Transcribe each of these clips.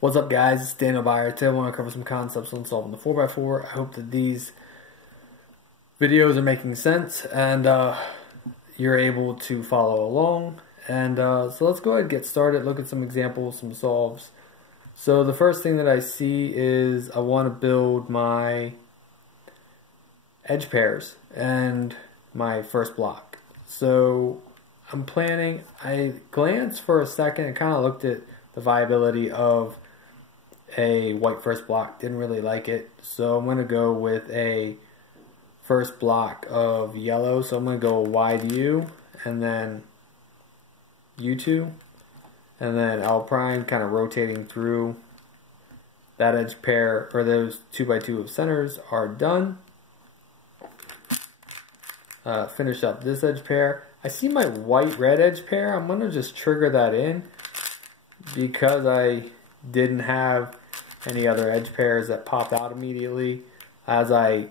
What's up, guys? It's Daniel Byer. Today I want to cover some concepts on solving the 4x4. I hope that these videos are making sense and you're able to follow along. And so let's go ahead and get started, look at some examples, some solves. So the first thing that I see is I want to build my edge pairs and my first block. So I'm planning, I glanced for a second and kind of looked at the viability of a white first block, didn't really like it, so I'm going to go with a first block of yellow. So I'm going to go wide U and then U2 and then L prime, kind of rotating through that edge pair, or those 2x2 of centers are done. Finish up this edge pair. I see my white red edge pair. I'm going to just trigger that in because I didn't have any other edge pairs that popped out immediately. As I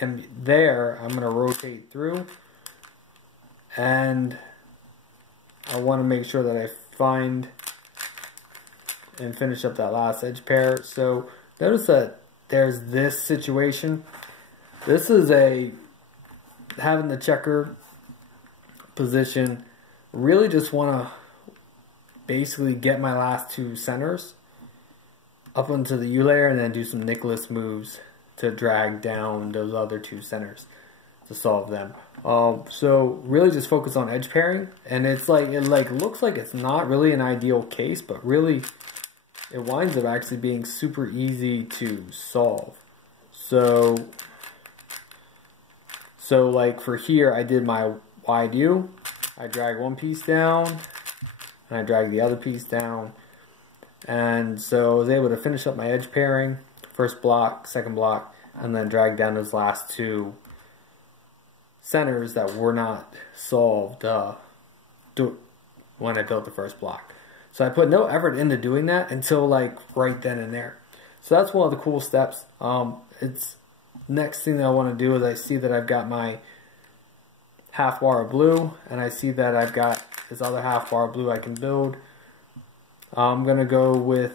am there, I'm going to rotate through and I want to make sure that I find and finish up that last edge pair. So notice that there's this situation. This is having the checker position. Really just want to basically get my last two centers up onto the U layer and then do some Nicholas moves to drag down those other two centers to solve them. So really just focus on edge pairing, and it looks like it's not really an ideal case, but really it winds up actually being super easy to solve. So like for here, I did my wide U, I drag one piece down and I drag the other piece down, and so I was able to finish up my edge pairing, first block, second block, and then drag down those last two centers that were not solved when I built the first block. So I put no effort into doing that until like right then and there. So that's one of the cool steps. Next thing that I want to do is I see that I've got my half bar of blue, and I see that I've got this other half bar of blue I can build. I'm going to go with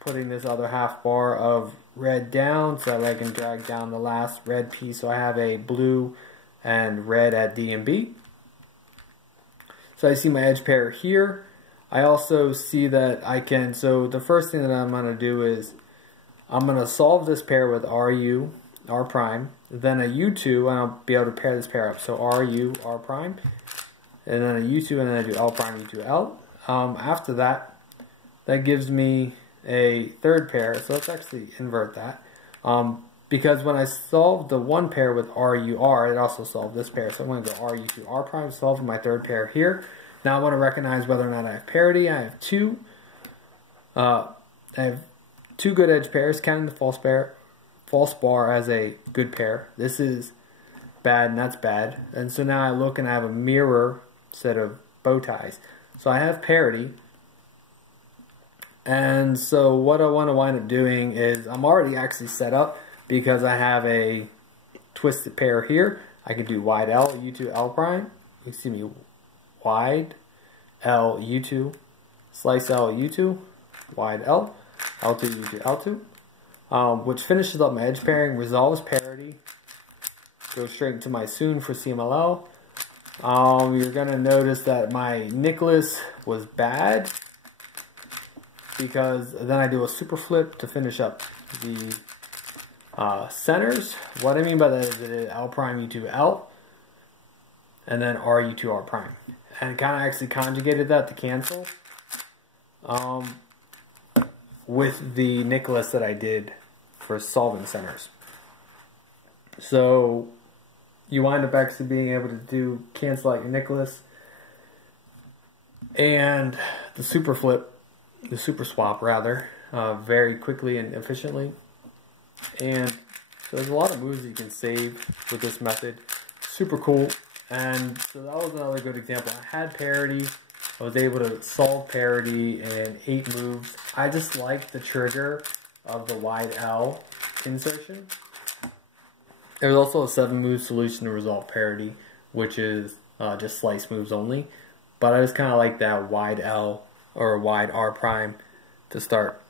putting this other half bar of red down so that I can drag down the last red piece. So I have a blue and red at D and B. So I see my edge pair here. I also see that I can, so the first thing that I'm going to do is I'm going to solve this pair with RU, R prime, then a U2, and I'll be able to pair this pair up. So RU, R prime, and then a U2, and then I do L prime, U2, L. After that, that gives me a third pair, so let's actually invert that. Because when I solved the one pair with RUR, it also solved this pair. So I'm going to go RU2, R prime, solve my third pair here. Now I want to recognize whether or not I have parity. I have two. I have two good edge pairs, counting the false bar as a good pair. This is bad and that's bad. And so now I look and I have a mirror set of bow ties. So I have parity. And so what I want to wind up doing is I'm already actually set up because I have a twisted pair here. I can do wide L, U2, L prime. You see me wide L, U2, slice L, U2, wide L, L2, U2, L2, which finishes up my edge pairing, resolves parity, goes straight into my soon for CMLL. You're going to notice that my Nicholas was bad because then I do a super flip to finish up the centers. What I mean by that is it is L prime, U2, L, and then R, U2, R prime. And kind of actually conjugated that to cancel with the Nicholas that I did for solving centers. So you wind up actually being able to cancel out your Nicholas and the super flip, the super swap rather, very quickly and efficiently. And so there's a lot of moves that you can save with this method. Super cool. And so that was another good example. I had parity. I was able to solve parity in 8 moves. I just like the trigger of the wide L insertion. There's also a 7-move solution to resolve parity, which is just slice moves only. But I just kind of like that wide L or wide R prime to start.